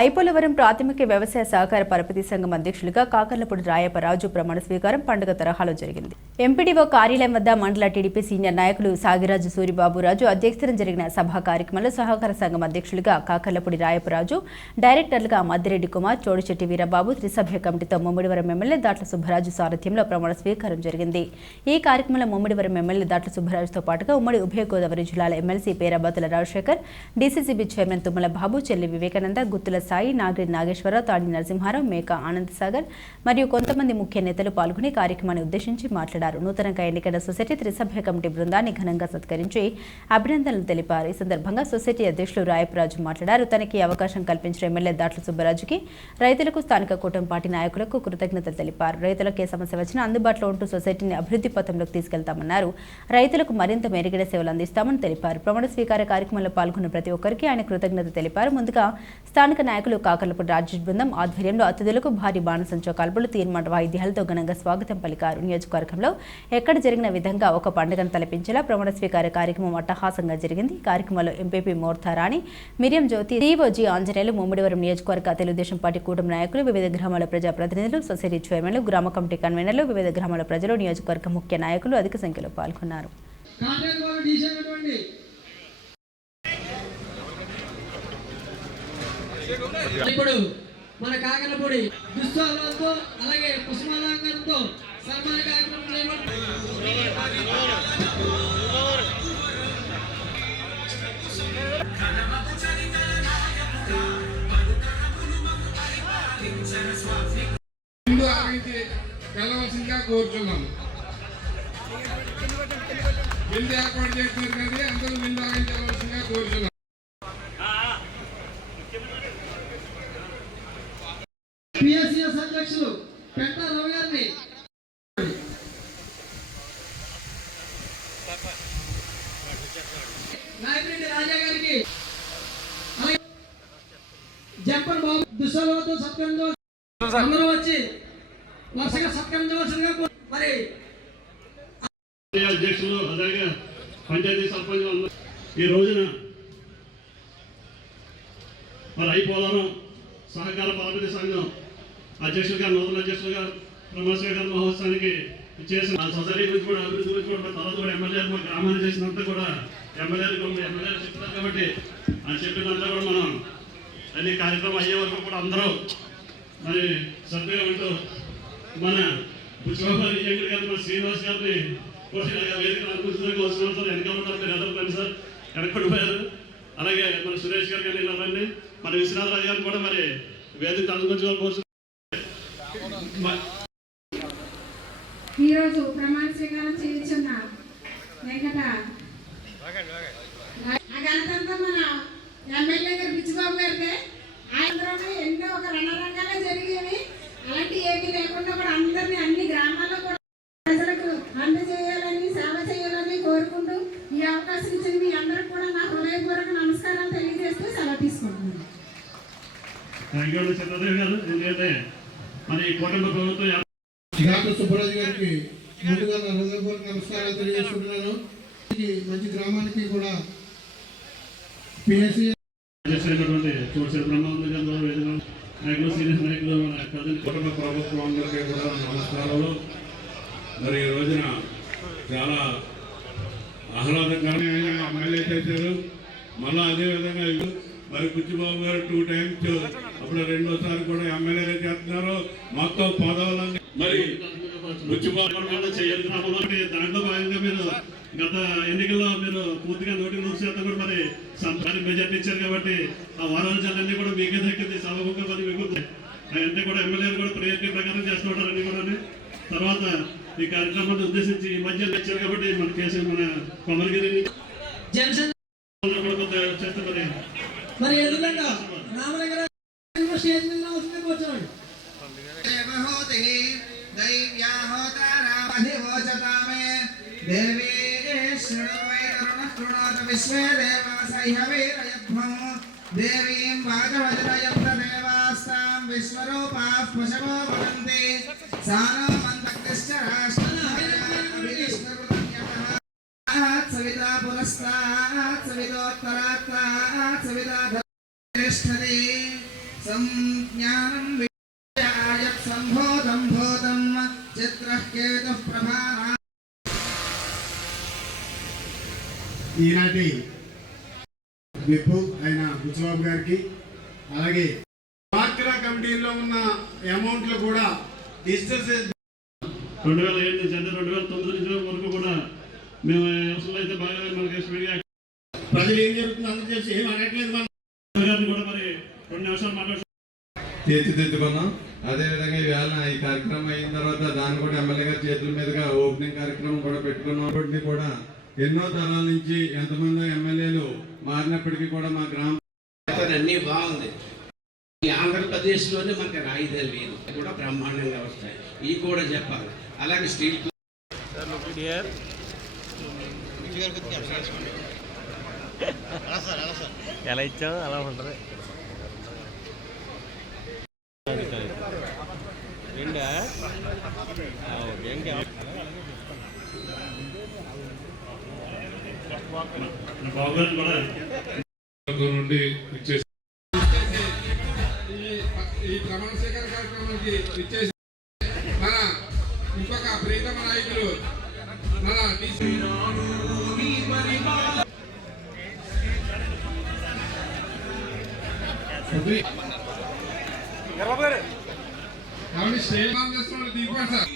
ఐపోలవరం ప్రాథమిక వ్యవసాయ సహకార పరపతి సంఘం అధ్యక్షులుగా కాకర్లపూడి రాయపరాజు ప్రమాణ స్వీకారం పండుగ తరహాలో జరిగింది. ఎంపీడీఓ కార్యాలయం వద్ద మండల టీడీపీ సీనియర్ నాయకులు సాగిరాజు సూరిబాబురాజు అధ్యక్షతన జరిగిన సభా కార్యక్రమంలో సహకార సంఘం అధ్యక్షులుగా కాకర్లపూడి రాయపరాజు డైరెక్టర్లుగా మద్దిరెడ్డి కుమార్ చోడిచెట్టి వీరబాబు త్రిసభ్య కమిటీతో ముమ్మిడివరం ఎమ్మెల్యే దాట్ల సుబ్బరాజు సారథ్యంలో ప్రమాణ స్వీకారం జరిగింది. ఈ కార్యక్రమంలో ముమ్మిడివరం ఎమ్మెల్యే దాట్ల సుబ్బరాజుతో పాటుగా ఉమ్మడి ఉభయ గోదావరి జిల్లాల MLC Perabathula Rajasekhar DCCB chairman Tummala Babu Chelli Vivekananda Guthula Sai Nagiri Nageswararao తాడి నరసింహారావు మేక ఆనంద్ సాగర్ మరియు కొంతమంది ముఖ్య నేతలు పాల్గొని కార్యక్రమాన్ని ఉద్దేశించి మాట్లాడారు. నూతనంగా ఎన్నికైన సొసైటీ త్రిసభ్య కమిటీ బృందాన్ని ఘనంగా సత్కరించి అభినందనలు తెలిపారు. ఈ సందర్భంగా సొసైటీ అధ్యక్షులు రాయపురాజు మాట్లాడారు. తనకి అవకాశం కల్పించిన ఎమ్మెల్యే దాట్ల సుబ్బరాజుకి రైతులకు స్థానిక కూటమి పార్టీ నాయకులకు కృతజ్ఞతలు తెలిపారు. రైతులకు ఏ సమస్య వచ్చినా అందుబాటులో ఉంటూ సొసైటీని అభివృద్ధి పథంలోకి తీసుకెళ్తామన్నారు. రైతులకు మరింత మెరుగైన సేవలు అందిస్తామని తెలిపారు. ప్రమాణ స్వీకార కార్యక్రమంలో పాల్గొన్న ప్రతి ఒక్కరికి ఆయన కృతజ్ఞత తెలిపారు. ముందుగా స్థానిక నాయకులు కాకర్లపూడి రాజేష్ బృందం ఆధ్వర్యంలో అతిథులకు భారీ బాణసంచో కాల్పులు తీర్మాన వాయిద్యాలతో ఘనంగా స్వాగతం పలికారు. నియోజకవర్గంలో ఎక్కడ జరిగిన విధంగా ఒక పండుగను తలపించేలా ప్రమాణ స్వీకార కార్యక్రమం అట్టహాసంగా జరిగింది. కార్యక్రమంలో ఎంపీపీ మోర్తారాణి మిరియం జ్యోతి డిఓజీ ఆంజనేయులు ముమ్మడివరం నియోజకవర్గ తెలుగుదేశం పార్టీ కూటమి నాయకులు వివిధ గ్రామాల ప్రజాప్రతినిధులు సొసైటీ చైర్మన్లు గ్రామ కమిటీ కన్వీనర్లు వివిధ గ్రామాల ప్రజలు నియోజకవర్గ ముఖ్య నాయకులు అధిక సంఖ్యలో పాల్గొన్నారు. ఇప్పుడు మన కాకరపూడి దుశ్శాలతో అలాగే పుష్పాలంకరణతో సన్మాన కార్యక్రమం వెళ్ళవలసిందిగా కోరుతున్నాను బిల్లు ఏర్పాటు చేస్తున్నారు కానీ అందరూ ముందు ఆగించవలసిందిగా కోరుతున్నాను పిఎస్సిఎస్ అధ్యక్షులు పెంట రవి గారిని నాయకుడి రాజా గారికి అలాగే జంపర్ సత్కరించవలసి అందరూ వచ్చి వరుసగా సత్కరించవలసిందిగా కోరు- మరి అధ్యక్షులు అలాగే పంచాయతీ సర్పంచ్ ఈ రోజున మరి అయిపోవడం సహకార పరపతి సంఘం అధ్యక్షులుగా నూతన అధ్యక్షులుగా ప్రమాణ స్వీకార మహోత్సవానికి చేసిన సొసైటీ గురించి కూడా అభివృద్ధి గురించి కూడా మరి తర్వాత కూడా ఎమ్మెల్యే మా గ్రామాన్ని చేసినంత కూడా ఎమ్మెల్యేలు ఎమ్మెల్యేలు చెప్తారు కాబట్టి ఆ చెప్పినంతా కూడా మనం అనే కార్యక్రమం అయ్యే వరకు కూడా అందరూ మరి శ్రద్ధగా ఉంటూ మన బుచ్చిబాబు విజయకుడు గారు మన శ్రీనివాస్ గారిని కూడా వేదిక అనుకుంటున్నారు వస్తున్నాం సార్. వెనక ఉంటారు మీరు ఎదురు రండి సార్. వెనక్కి పోయారు. అలాగే మన సురేష్ గారు కానీ ఇలా రండి. మన విశ్వనాథరాజు గారిని కూడా మరి వేదిక అనుకుంటున్నారు ఈరోజు ప్రమాణ స్వీకారం చేయించున్న వెంకట ఆ ఘనతంతా మన ఎమ్మెల్యే గారు పిచ్చిబాబు గారిదే ఆయనలోనే ఎన్నో ఒక రణరంగాలే జరిగేవి అలాంటి ఏమీ లేకుండా కూడా అందరినీ అన్ని గ్రామాల్లో కూడా ప్రజలకు అందజేయాలని సేవ చేయాలని కోరుకుంటూ ఈ అవకాశం ఇచ్చిన మీ అందరికి కూడా నా హృదయపూర్వక నమస్కారాలు తెలియజేస్తూ సెలవు తీసుకుంటున్నాను థ్యాంక్ యూ చంద్రదేవి గారు ఎందుకంటే మరి ఈ కుటుంబ ప్రభుత్వం డాక్టర్ సుబ్బరాజు గారికి ముందుగా నా హృదయపూర్వక నమస్కారాలు తెలియజేసుకుంటున్నాను ఈ మంచి గ్రామానికి కూడా పిఎస్సి చేసినటువంటి చూసిన బ్రహ్మానంద గారు నాయకులు సీనియర్ నాయకులు మన కుటుంబ ప్రభుత్వం అందరికీ కూడా నమస్కారాలు. మరి ఈ రోజున చాలా ఆహ్లాదకరమైన ఎమ్మెల్యే చేశారు. మళ్ళీ అదేవిధంగా మరి కుచ్చిబాబు గారు టూ టైమ్స్ అప్పుడు రెండోసారి కూడా ఎమ్మెల్యేగా చేస్తున్నారు. మొత్తం పదవులన్నీ. మరి కుచ్చిబాబు చేయాలి దాంట్లో భాగంగా మీరు గత ఎన్నికల్లో మీరు పూర్తిగా నోటి నూరు శాతం కూడా మరి సంతానికి మెజార్టీ ఇచ్చారు కాబట్టి ఆ వారాంశాలన్నీ కూడా మీకే దక్కింది. సభకు మరి మిగులుతాయి అవన్నీ కూడా ఎమ్మెల్యేలు కూడా ప్రయత్నం ప్రకారం చేస్తుంటారు అన్ని కూడా తర్వాత ఈ కార్యక్రమాన్ని ఉద్దేశించి ఈ మధ్య ఇచ్చారు కాబట్టి మన కేసు మన కొమరగిరిని మరి. ఎందుకంటే రామనగర దేవి शृणुर्वै कर्म शृणोतु विश्वे देवासह्यवीरयध्वं देवीं वाजवज्रयन्त्रदेवास्तां विश्वरूपाः पशवो भवन्ति सा नो मन्दग्निश्च सविता पुरस्तात् सवितोत्तरात् सविता धरिष्ठति संज्ञानं विषयाय सम्भोदं भोदं चित्रः केतुः प्रभा ఈనాటి విప్పు అయిన బుచ్చిబాబు గారికి అలాగే డ్వాక్రా కమిటీలో ఉన్న అమౌంట్లు కూడా డిజిటల్ రెండు వేల ఏడు నుంచి అంటే రెండు వేల తొమ్మిది నుంచి వరకు కూడా మేము అసలు అయితే బాగా మనకి ప్రజలు ఏం జరుగుతుందో అందరూ తెలిసి ఏం అడగట్లేదు మనం. గారిని కూడా మరి రెండు నిమిషాలు మాట్లాడు తీర్చిదిద్దుకున్నాం. అదేవిధంగా ఈవేళ ఈ కార్యక్రమం అయిన తర్వాత దాన్ని కూడా ఎమ్మెల్యే గారి చేతుల మీదుగా ఓపెనింగ్ కార్యక్రమం కూడా పెట్టుకున్నాం. కూడా ఎన్నో తరాల నుంచి ఎంతమంది ఎమ్మెల్యేలు మారినప్పటికీ కూడా మా గ్రామ అన్నీ బాగుంది. ఈ ఆంధ్రప్రదేశ్లోనే మనకి రాయిదాలు లేదు కూడా బ్రహ్మాండంగా వస్తాయి. ఇవి కూడా చెప్పాలి. అలాగే స్టీల్ ఎలా ఇచ్చావు? అలా ఉంటుంది. రెండా ఓకే ఇంకా బాబు గారిని కూడా నుండి ఈ ప్రమాణ స్వీకార కార్యక్రమానికి ఇచ్చేసి మన ఇంకొక ప్రీతమ నాయకులు మన టీసీ కాబట్టి ఆన్ చేస్తున్నాడు దిగిపోయి sir?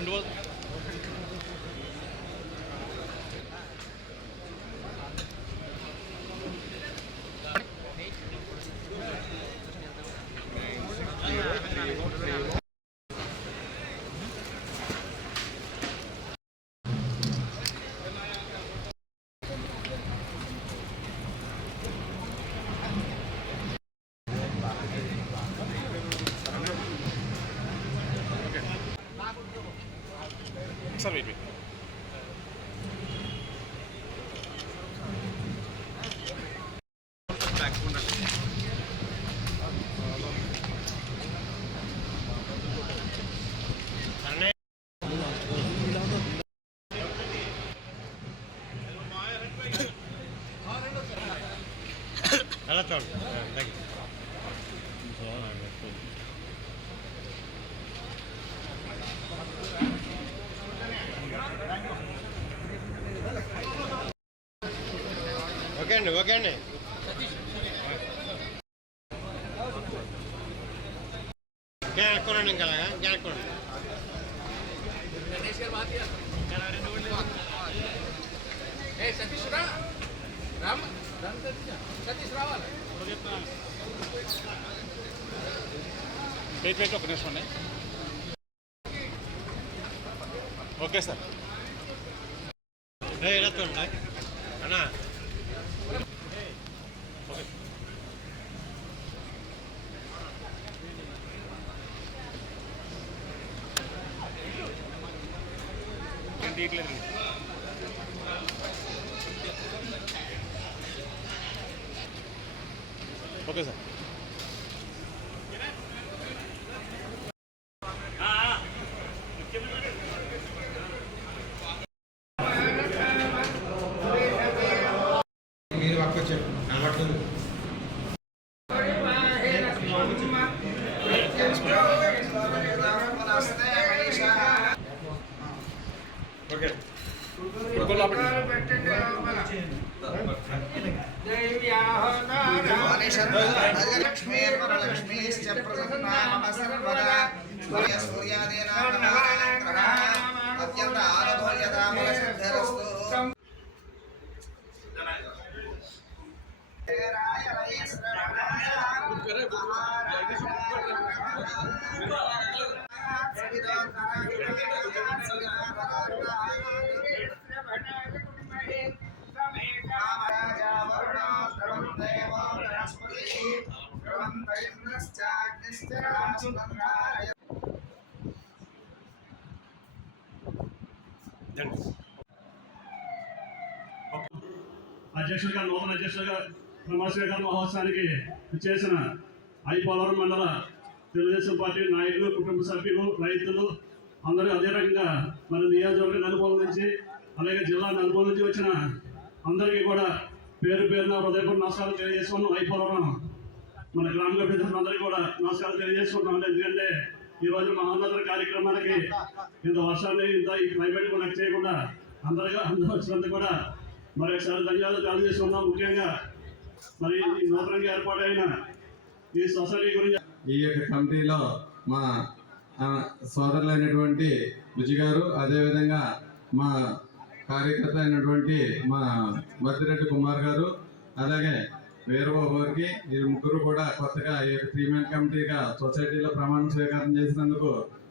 and control sir wait wait అలా చూడండి థ్యాంక్ యూ ఓకే అండి ఓకే అండి వెనక్కోనండి ఇంకా వెనక్కోండి వెయిట్ వెయిట్ ఒక నిమిషం అండి ఓకే సార్ ఏ ఇలా చూడండి అన్నా ఓకే సార్ మీరు పక్క చెప్పు అలవాట్లేదు లక్ష్మీర్వరలక్ష్మీశ్చ ప్రసన్నా మమ సర్వదా సూర్య సూర్యాదీనాం అధ్యక్షుడిగా నూతన అధ్యక్షులుగా ప్రమాణ మహోత్సవానికి చేసిన ఐపోలవరం మండల తెలుగుదేశం పార్టీ నాయకులు కుటుంబ సభ్యులు రైతులు అందరూ అదే రకంగా మన నియోజకవర్గ నలుమూల నుంచి అలాగే జిల్లా నలుమూల నుంచి వచ్చిన అందరికీ కూడా పేరు పేరున హృదయపూర్ణ నమస్కారం తెలియజేసుకున్నాం ఐపోలవరం మన గ్రామంలో పెద్దలందరికీ కూడా నమస్కారం తెలియజేసుకుంటున్నాం. ఎందుకంటే ఈ రోజు మహోన్నత కార్యక్రమానికి ఇంత వర్షాన్ని ఇంత ఈ క్లైమేట్ కూడా చేయకుండా అందరిగా అందరూ వచ్చినంత కూడా మరొకసారి ధన్యవాదాలు తెలియజేసుకున్నాం ముఖ్యంగా మరి ఈ నూతనంగా ఏర్పాటైన ఈ సొసైటీ గురించి ఈ యొక్క కమిటీలో మా ఆ, సోదరులైనటువంటి రుచి గారు అదేవిధంగా మా కార్యకర్త అయినటువంటి మా మద్దిరెడ్డి కుమార్ గారు అలాగే వీరబాబు ఊరికి వీరు ముగ్గురు కూడా కొత్తగా ఈ త్రీ మ్యాన్ కమిటీగా సొసైటీలో ప్రమాణ స్వీకారం చేసినందుకు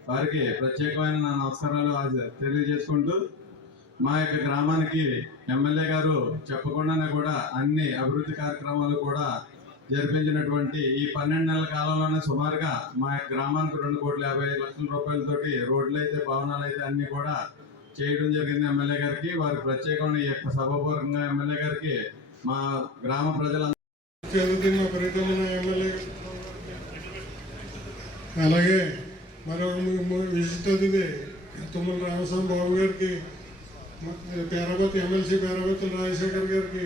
వారికి ప్రత్యేకమైన నా నమస్కారాలు తెలియజేసుకుంటూ మా యొక్క గ్రామానికి ఎమ్మెల్యే గారు చెప్పకుండానే కూడా అన్ని అభివృద్ధి కార్యక్రమాలు కూడా జరిపించినటువంటి ఈ పన్నెండు నెలల కాలంలోనే సుమారుగా మా యొక్క గ్రామానికి రెండు కోట్ల యాభై ఐదు లక్షల రూపాయలతోటి రోడ్లు అయితే భవనాలు అయితే అన్ని కూడా చేయడం జరిగింది ఎమ్మెల్యే గారికి. వారి ప్రత్యేకమైన ఈ యొక్క సభాపూర్వకంగా ఎమ్మెల్యే గారికి మా గ్రామ ప్రజల జరుగుతున్న పర్యటన ఎమ్మెల్యే. అలాగే మరొక ము- విజిట్ అతిథి తుమ్మల రామస్వామి బాబు గారికి పేరాపతి ఎమ్మెల్సీ పేరాపతి రాజశేఖర్ గారికి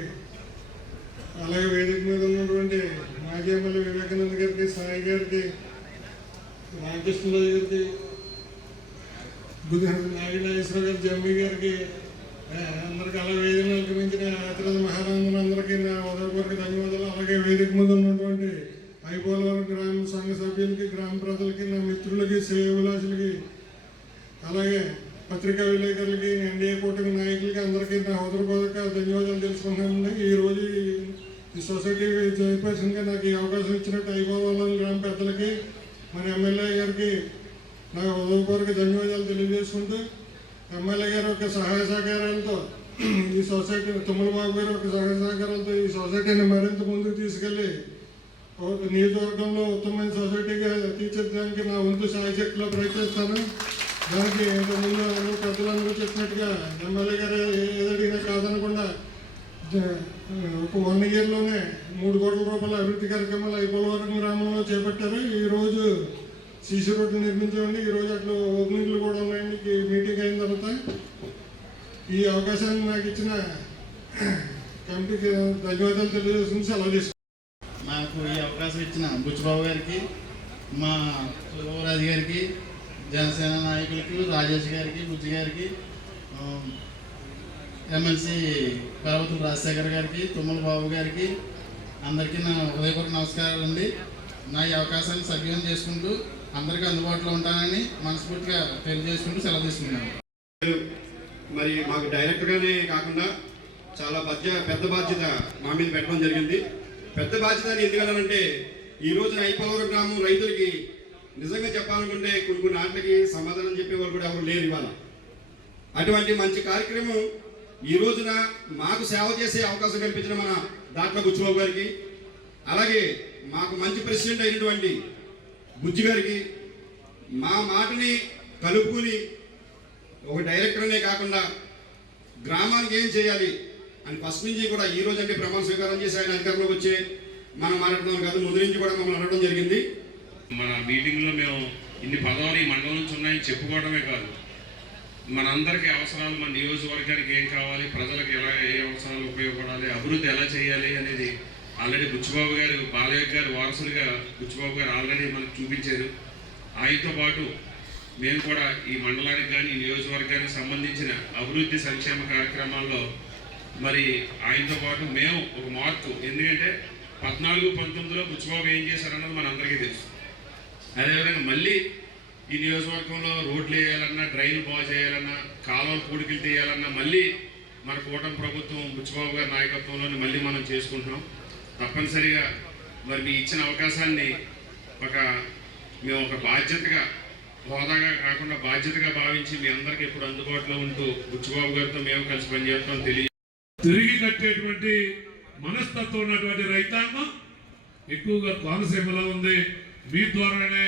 అలాగే వేదిక మీద ఉన్నటువంటి మాజీ ఎమ్మెల్యే వివేకానంద గారికి సాయి గారికి రామకృష్ణరాజు గారికి బుద్ధి నాగేశ్వర గారి జమ్మి గారికి అందరికీ అలా వేదిక అలంకరించిన మహారాజులు అందరికీ నా ఉదయపూర్వక ధన్యవాదాలు. అలాగే వేదిక మీద ఉన్నటువంటి ఐపోలవరం గ్రామ సంఘ సభ్యులకి గ్రామ ప్రజలకి నా మిత్రులకి శ్రేయవిలాసులకి అలాగే పత్రికా విలేకరులకి ఎన్డీఏ కూటమి నాయకులకి అందరికీ నా హోదరపూర్వక ధన్యవాదాలు తెలుసుకుంటున్నానండి. ఈ రోజు ఈ- సొసైటీ చైర్పర్సన్గా నాకు ఈ అవకాశం ఇచ్చినట్టు ఐపోలవరం గ్రామ పెద్దలకి మన ఎమ్మెల్యే గారికి నా హృదయపూర్వక ధన్యవాదాలు తెలియజేసుకుంటూ ఎమ్మెల్యే గారి యొక్క సహాయ సహకారాలతో ఈ సొసైటీ తుమ్మల బాబు గారి యొక్క సహాయ సహకారాలతో ఈ సొసైటీని మరింత ముందుకు తీసుకెళ్ళి ఒక నియోజకవర్గంలో ఉత్తమమైన సొసైటీగా తీర్చిదిద్దడానికి నా వంతు సాయశక్తిలో ప్రయత్నిస్తాను. దానికి ఇంతకుముందు అందరూ పెద్దలందరూ చెప్పినట్టుగా ఎమ్మెల్యే గారు ఏదడిగినా కాదనకుండా ఒక వన్ ఇయర్లోనే మూడు కోట్ల రూపాయల అభివృద్ధి కార్యక్రమాలు ఐపోలవరం గ్రామంలో చేపట్టారు. ఈ రోజు సీసీ రోడ్డు నిర్మించామండి ఈ రోజు అట్లా ఓపెనింగ్లు కూడా ఉన్నాయండి. మీటింగ్ అయిన తర్వాత ఈ అవకాశాన్ని నాకు ఇచ్చిన కమిటీకి ధన్యవాదాలు తెలియజేసుకుని సెలవు తీసుకున్నాను నాకు ఈ అవకాశం ఇచ్చిన బుచ్చిబాబు గారికి మా శివరాజు గారికి జనసేన నాయకులకి రాజేష్ గారికి బుజ్జి గారికి ఎమ్మెల్సీ పర్వతం రాజశేఖర్ గారికి తుమ్మల బాబు గారికి అందరికీ నా హృదయపూర్వక నమస్కారాలు అండి నా ఈ అవకాశాన్ని సద్వినియోగం చేసుకుంటూ అందరికీ అందుబాటులో ఉంటానని మనస్ఫూర్తిగా తెలియజేసుకుంటూ సెలవు తీసుకున్నాను మరి మాకు డైరెక్ట్గానే కాకుండా చాలా బాధ్య పెద్ద బాధ్యత మా మీద పెట్టడం జరిగింది. పెద్ద బాధ్యత అని ఎందుకన్నానంటే ఈ రోజున ఐపవరం గ్రామం రైతులకి నిజంగా చెప్పాలనుకుంటే కొన్ని కొన్ని ఆటలకి సమాధానం చెప్పే వాళ్ళు కూడా ఎవరు లేరు ఇవాళ. అటువంటి మంచి కార్యక్రమం ఈ రోజున మాకు సేవ చేసే అవకాశం కల్పించిన మన దాట్ల బుచ్చిబాబు గారికి అలాగే మాకు మంచి ప్రెసిడెంట్ అయినటువంటి బుజ్జి గారికి మా మాటని కలుపుకుని ఒక డైరెక్టర్నే కాకుండా గ్రామానికి ఏం చేయాలి అని ఫస్ట్ నుంచి కూడా ఈ రోజు అంటే ప్రమాణ స్వీకారం చేసి ఆయన అధికారంలోకి వచ్చి మనం మాట్లాడుతున్నాం కాదు ముందు నుంచి కూడా మమ్మల్ని అడగడం జరిగింది. మన మీటింగ్లో మేము ఇన్ని పదవులు ఈ మండలం నుంచి ఉన్నాయని చెప్పుకోవడమే కాదు. మనందరికీ అవసరాలు మన నియోజకవర్గానికి ఏం కావాలి ప్రజలకు ఎలా ఏ అవసరాలు ఉపయోగపడాలి అభివృద్ధి ఎలా చేయాలి అనేది ఆల్రెడీ బుచ్చిబాబు గారు బాలయ్య గారు వారసులుగా బుచ్చిబాబు గారు ఆల్రెడీ మనకు చూపించారు. ఆయనతో పాటు మేము కూడా ఈ మండలానికి కానీ నియోజకవర్గానికి సంబంధించిన అభివృద్ధి సంక్షేమ కార్యక్రమాల్లో మరి ఆయనతో పాటు మేము ఒక మార్కు ఎందుకంటే పద్నాలుగు పంతొమ్మిదిలో బుచ్చిబాబు ఏం చేశారన్నది మనందరికీ తెలుసు. అదేవిధంగా మళ్ళీ ఈ నియోజకవర్గంలో రోడ్లు వేయాలన్నా డ్రైన్ బాగు చేయాలన్నా కాలువలు పూడికలు తీయాలన్నా మళ్ళీ మన కూటమి ప్రభుత్వం బుచ్చిబాబు గారి నాయకత్వంలోనే మళ్ళీ మనం చేసుకుంటున్నాం. తప్పనిసరిగా మరి మీ ఇచ్చిన అవకాశాన్ని ఒక మేము ఒక బాధ్యతగా హోదాగా కాకుండా బాధ్యతగా భావించి మీ అందరికీ ఇప్పుడు అందుబాటులో ఉంటూ బుచ్చిబాబు గారితో మేము కలిసి పనిచేస్తాం తెలియ తిరిగి కట్టేటువంటి మనస్తత్వం ఉన్నటువంటి రైతాంగం ఎక్కువగా కోనసీమలో ఉంది. మీ ద్వారానే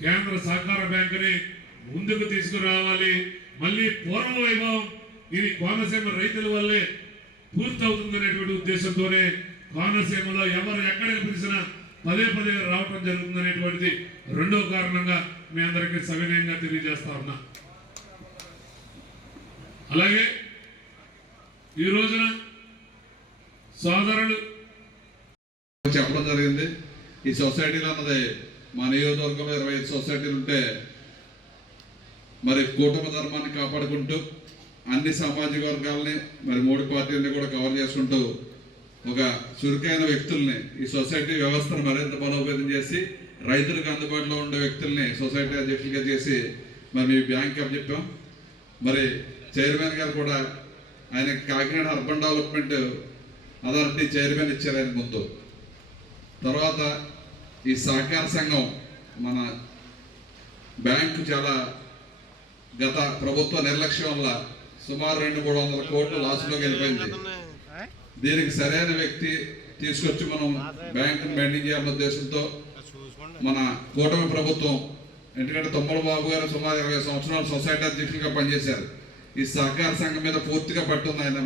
కేంద్ర సహకార బ్యాంకుని ముందుకు తీసుకురావాలి. మళ్ళీ పూర్వ వైభవం ఇది కోనసీమ రైతుల వల్లే పూర్తవుతుందనేటువంటి ఉద్దేశంతోనే కోనసీమలో ఎవరు ఎక్కడికి పిలిచినా పదే పదే రావటం జరుగుతుందనేటువంటిది రెండో కారణంగా మీ అందరికీ సవినయంగా తెలియజేస్తా ఉన్నా. అలాగే ఈ రోజున సోదరులు చెప్పడం జరిగింది. ఈ సొసైటీలో అన్నది మా నియోజకవర్గంలో ఇరవై ఐదు సొసైటీలు ఉంటే మరి కుటుంబ ధర్మాన్ని కాపాడుకుంటూ అన్ని సామాజిక వర్గాలని మరి మూడు పార్టీలని కూడా కవర్ చేసుకుంటూ ఒక చురుకైన వ్యక్తుల్ని ఈ సొసైటీ వ్యవస్థను మరింత బలోపేతం చేసి రైతులకు అందుబాటులో ఉండే వ్యక్తుల్ని సొసైటీ అధ్యక్షులుగా చేసి మరి మీ బ్యాంక్ అని చెప్పాం. మరి చైర్మన్ గారు కూడా ఆయన Kakinada urban development authority chairman ఇచ్చారు ఆయన ముందు. తర్వాత ఈ సహకార సంఘం మన బ్యాంకు చాలా గత ప్రభుత్వ నిర్లక్ష్యం వల్ల సుమారు రెండు మూడు వందల కోట్లు లాస్లోకి వెళ్ళిపోయింది. దీనికి సరైన వ్యక్తి తీసుకొచ్చి మనం బ్యాంకును బెండింగ్ చేయాలన్న ఉద్దేశంతో మన కూటమి ప్రభుత్వం ఎందుకంటే తొమ్మల బాబు గారు సుమారు ఇరవై సంవత్సరాలు సొసైటీ అధ్యక్షులుగా పనిచేశారు. ఈ సహకార సంఘం మీద పూర్తిగా పట్టుంది ఆయన